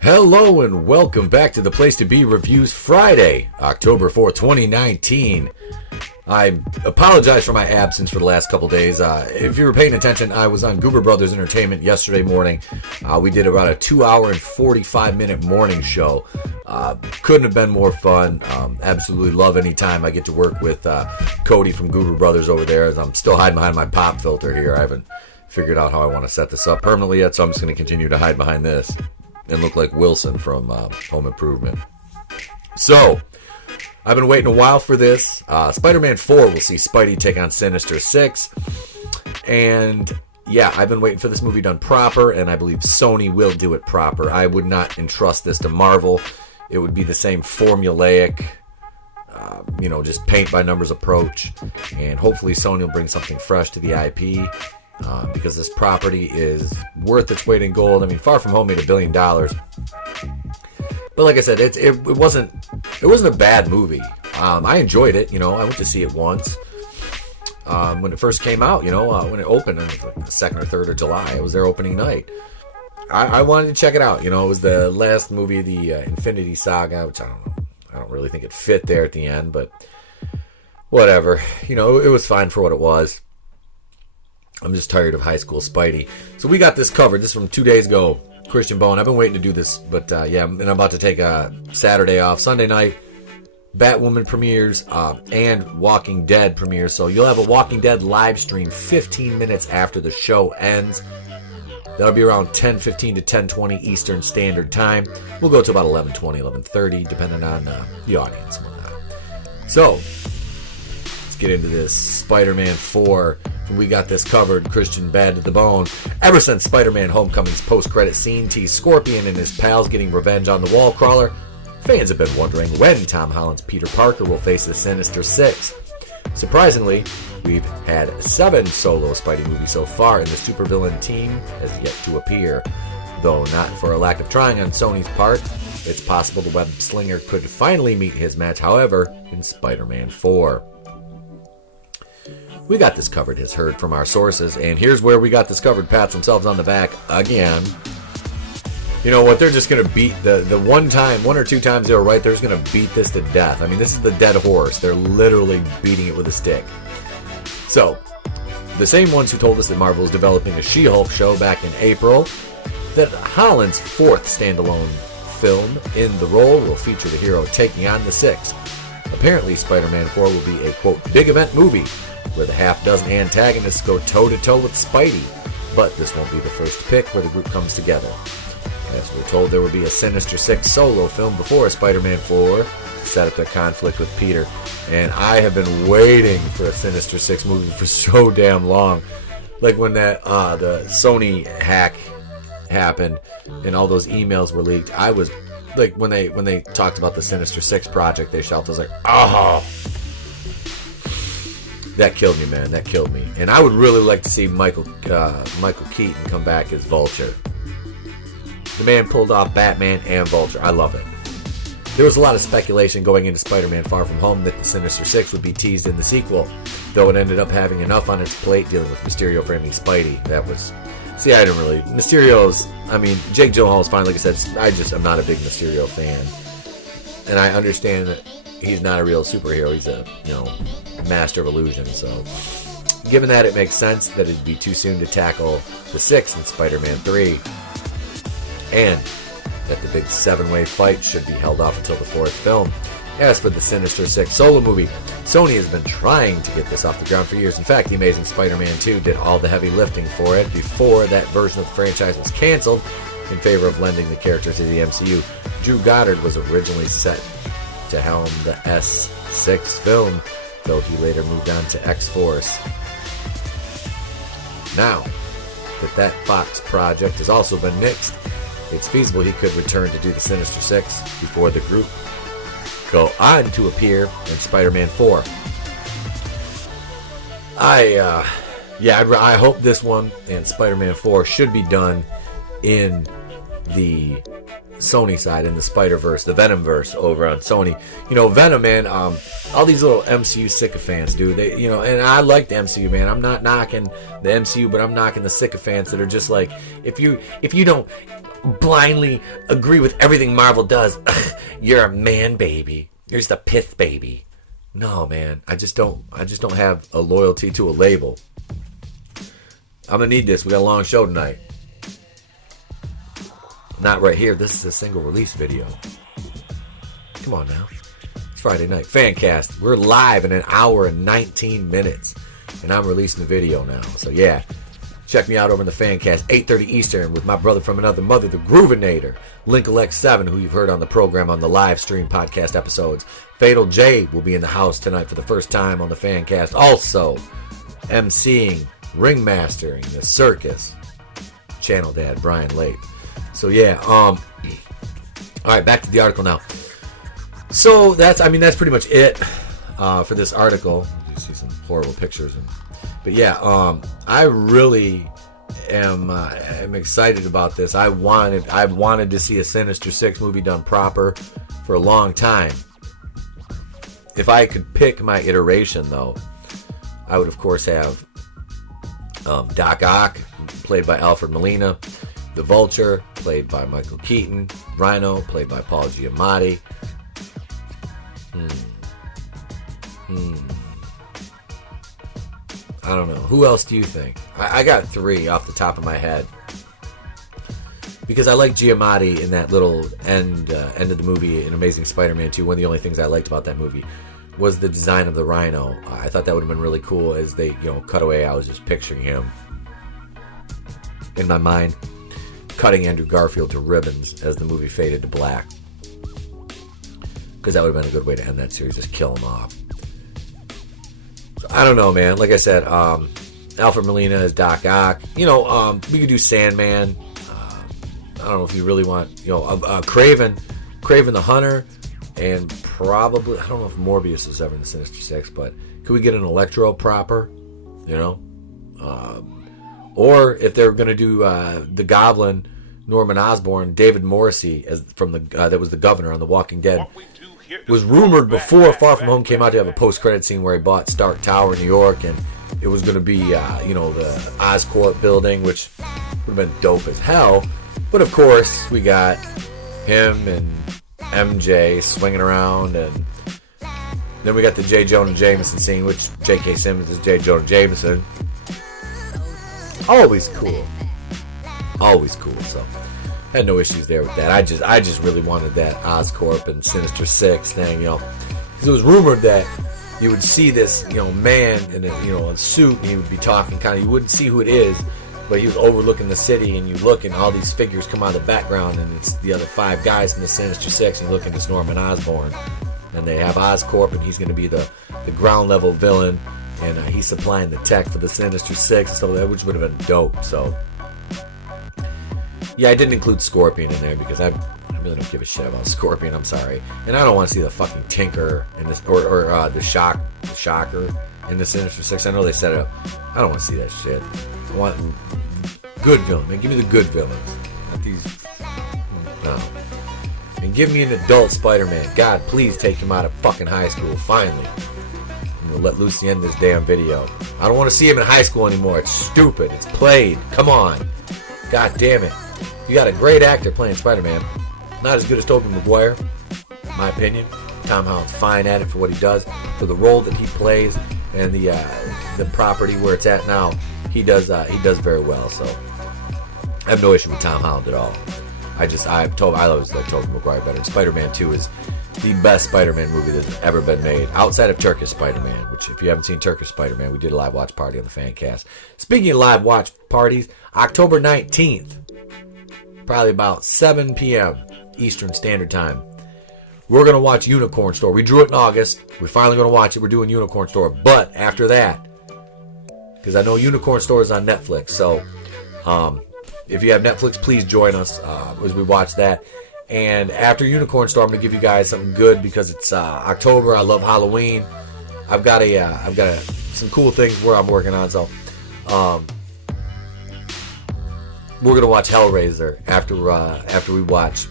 Hello and welcome back to the Place to Be Reviews Friday, October 4th, 2019. I apologize for my absence for the last couple days. If you were paying attention, I was on Goober Brothers Entertainment yesterday morning. We did about a 2-hour and 45-minute morning show. Couldn't have been more fun. Absolutely love any time I get to work with Cody from Goober Brothers over there. I'm still hiding behind my pop filter here. I haven't figured out how I want to set this up permanently yet, so I'm just going to continue to hide behind this and look like Wilson from Home Improvement. So, I've been waiting a while for this. Spider-Man 4 will see Spidey take on Sinister Six. And yeah, I've been waiting for this movie done proper, and I believe Sony will do it proper. I would not entrust this to Marvel. It would be the same formulaic, just paint-by-numbers approach. And hopefully Sony will bring something fresh to the IP. Because this property is worth its weight in gold. I mean, Far From Home made $1 billion, but like I said, it wasn't a bad movie. I enjoyed it. I went to see it once when it first came out. When it opened, like the 2nd or 3rd of July, it was their opening night. I wanted to check it out. It was the last movie of the Infinity Saga, which I don't know. I don't really think it fit there at the end, but whatever. It was fine for what it was. I'm just tired of high school Spidey. So we got this covered. This is from 2 days ago. Christian Bone. I've been waiting to do this, but and I'm about to take a Saturday off. Sunday night, Batwoman premieres and Walking Dead premieres. So you'll have a Walking Dead live stream 15 minutes after the show ends. That'll be around 10:15 to 10:20 Eastern Standard Time. We'll go to about 11:20, 11:30, depending on the audience and whatnot. So, let's get into this. Spider-Man 4. We got this covered. Christian bad to the bone. Ever since Spider-Man Homecoming's post-credit scene teased Scorpion and his pals getting revenge on the wall crawler, fans have been wondering when Tom Holland's Peter Parker will face the Sinister Six. Surprisingly, we've had 7 solo Spidey movies so far, and the supervillain team has yet to appear. Though not for a lack of trying on Sony's part, it's possible the web slinger could finally meet his match, however, in Spider-Man 4. We got this covered, has heard from our sources, and here's where we got this covered. Pats themselves on the back again. You know what? They're just going to beat the one or two times they were right, they're just going to beat this to death. I mean, this is the dead horse. They're literally beating it with a stick. So, the same ones who told us that Marvel is developing a She-Hulk show back in April, that Holland's 4th standalone film in the role will feature the hero taking on the Six. Apparently, Spider-Man 4 will be a, quote, big event movie, where the half-dozen antagonists go toe-to-toe with Spidey. But this won't be the first pick where the group comes together. As we're told, there will be a Sinister Six solo film before Spider-Man 4 to set up their conflict with Peter. And I have been waiting for a Sinister Six movie for so damn long. Like when that the Sony hack happened and all those emails were leaked, I was like, when they talked about the Sinister Six project they shelved, I was like, oh, that killed me, man. That killed me. And I would really like to see Michael Keaton come back as Vulture. The man pulled off Batman and Vulture. I love it. There was a lot of speculation going into Spider-Man Far From Home that the Sinister Six would be teased in the sequel, though it ended up having enough on its plate dealing with Mysterio framing Spidey. That was... See, I didn't really... Mysterio's... I mean, Jake Gyllenhaal's fine. Like I said, I'm not a big Mysterio fan. And I understand that he's not a real superhero. He's a, master of illusion. So, given that, it makes sense that it'd be too soon to tackle the Six in Spider-Man 3. And that the big 7-way fight should be held off until the 4th film. As for the Sinister Six solo movie, Sony has been trying to get this off the ground for years. In fact, The Amazing Spider-Man 2 did all the heavy lifting for it before that version of the franchise was canceled in favor of lending the character to the MCU. Drew Goddard was originally set to helm the S6 film, though he later moved on to X-Force. Now that Fox project has also been nixed, it's feasible he could return to do the Sinister Six before the group go on to appear in Spider-Man 4. I hope this one and Spider-Man 4 should be done in the Sony side, in the Spider-Verse, the Venom-verse over on Sony. Venom, man, all these little MCU sycophants, dude, they, and I like the MCU, man. I'm not knocking the MCU, but I'm knocking the sycophants that are just like, if you don't, blindly agree with everything Marvel does. You're a man baby. You're just a pith baby. No, man. I just don't have a loyalty to a label. I'm gonna need this. We got a long show tonight. Not right here. This is a single release video. Come on now. It's Friday night. Fancast. We're live in an hour and 19 minutes. And I'm releasing the video now. So yeah. Check me out over in the Fancast, 8:30 Eastern, with my brother from another mother, the Groovinator, Linkalex7, who you've heard on the program on the live stream podcast episodes. Fatal J will be in the house tonight for the first time on the Fancast. Also, emceeing, ringmastering, the circus, Channel Dad Brian Lake. So yeah, all right, back to the article now. So that's pretty much it for this article. You see some horrible pictures but yeah, I really am excited about this. I wanted to see a Sinister Six movie done proper for a long time. If I could pick my iteration, though, I would of course have Doc Ock, played by Alfred Molina, the Vulture, played by Michael Keaton, Rhino, played by Paul Giamatti. I don't know. Who else do you think? I got 3 off the top of my head. Because I like Giamatti in that little end of the movie in Amazing Spider-Man 2. One of the only things I liked about that movie was the design of the Rhino. I thought that would have been really cool. As they, cut away, I was just picturing him in my mind, cutting Andrew Garfield to ribbons as the movie faded to black. Because that would have been a good way to end that series, just kill him off. I don't know, man. Like I said, Alfred Molina is Doc Ock. We could do Sandman. I don't know if you really want, Kraven the Hunter, and probably, I don't know if Morbius is ever in the Sinister Six, but could we get an Electro proper? Or if they're going to do the Goblin, Norman Osborn, David Morrissey as from that was the governor on The Walking Dead. Was rumored before Far From Home came out to have a post-credit scene where he bought Stark Tower in New York, and it was going to be, the Oscorp building, which would have been dope as hell. But of course, we got him and MJ swinging around, and then we got the J. Jonah Jameson scene, which J.K. Simmons is J. Jonah Jameson. Always cool. So had no issues there with that. I just really wanted that Oscorp and Sinister Six thing, because it was rumored that you would see this, man in a suit, and he would be talking kind of, you wouldn't see who it is, but he was overlooking the city, and you look, and all these figures come out of the background, and it's the other 5 guys from the Sinister Six, and you look, and it's Norman Osborn, and they have Oscorp, and he's going to be the ground level villain, and he's supplying the tech for the Sinister Six and stuff like that, which would have been dope. So yeah, I didn't include Scorpion in there because I really don't give a shit about Scorpion. I'm sorry, and I don't want to see the fucking Tinker in this, or the Shocker in the Sinister Six. I know they set it up. I don't want to see that shit. I want good villains. Man, give me the good villains, not these. No, and give me an adult Spider-Man. God, please take him out of fucking high school finally. And let Lucy end this damn video. I don't want to see him in high school anymore. It's stupid. It's played. Come on. God damn it. You got a great actor playing Spider-Man. Not as good as Tobey Maguire, in my opinion. Tom Holland's fine at it for what he does, for the role that he plays, and the property where it's at now. He does very well. So I have no issue with Tom Holland at all. I always like Tobey Maguire better. And Spider-Man 2 is the best Spider-Man movie that's ever been made, outside of Turkish Spider-Man, which if you haven't seen Turkish Spider-Man, we did a live watch party on the Fancast. Speaking of live watch parties, October 19th, probably about 7 p.m. Eastern Standard Time, we're going to watch Unicorn Store. We drew it in August. We're finally going to watch it. We're doing Unicorn Store. But after that, because I know Unicorn Store is on Netflix, so if you have Netflix, please join us as we watch that. And after Unicorn Store, I'm gonna give you guys something good because it's October. I love Halloween. I've got some cool things where I'm working on. So we're gonna watch Hellraiser after we watch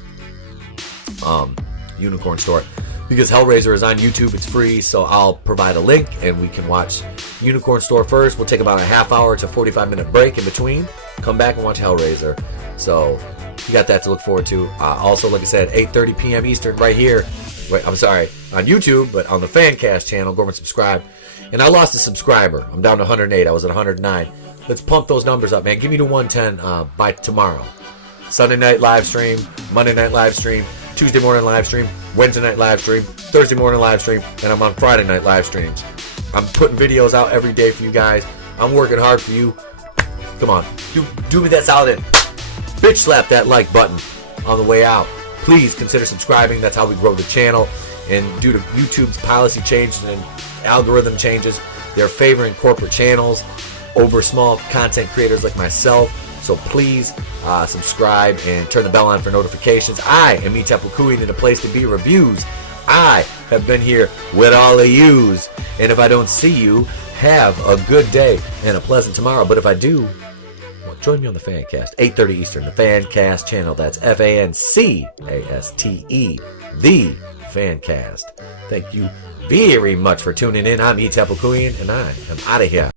Unicorn Store, because Hellraiser is on YouTube. It's free, so I'll provide a link and we can watch Unicorn Store first. We'll take about a half hour to 45-minute break in between. Come back and watch Hellraiser. So You got that to look forward to. Also, like I said, 8:30 p.m. Eastern right here. I'm sorry, on YouTube, but on the Fancast channel. Go over and subscribe. And I lost a subscriber. I'm down to 108. I was at 109. Let's pump those numbers up, man. Give me to 110 by tomorrow. Sunday night live stream, Monday night live stream, Tuesday morning live stream, Wednesday night live stream, Thursday morning live stream, and I'm on Friday night live streams. I'm putting videos out every day for you guys. I'm working hard for you. Come on, do me that solid. Bitch slap that like button on the way out. Please consider subscribing. That's how we grow the channel. And due to YouTube's policy changes and algorithm changes, they're favoring corporate channels over small content creators like myself. So please subscribe and turn the bell on for notifications. I am Itapukuin in the Place to Be Reviews. I have been here with all of yous. And if I don't see you, have a good day and a pleasant tomorrow. But if I do, well, join me on the Fancast, 8:30 Eastern, the Fancast channel. That's FANCASTE, the Fancast. Thank you very much for tuning in. I'm Itapukuin, and I am out of here.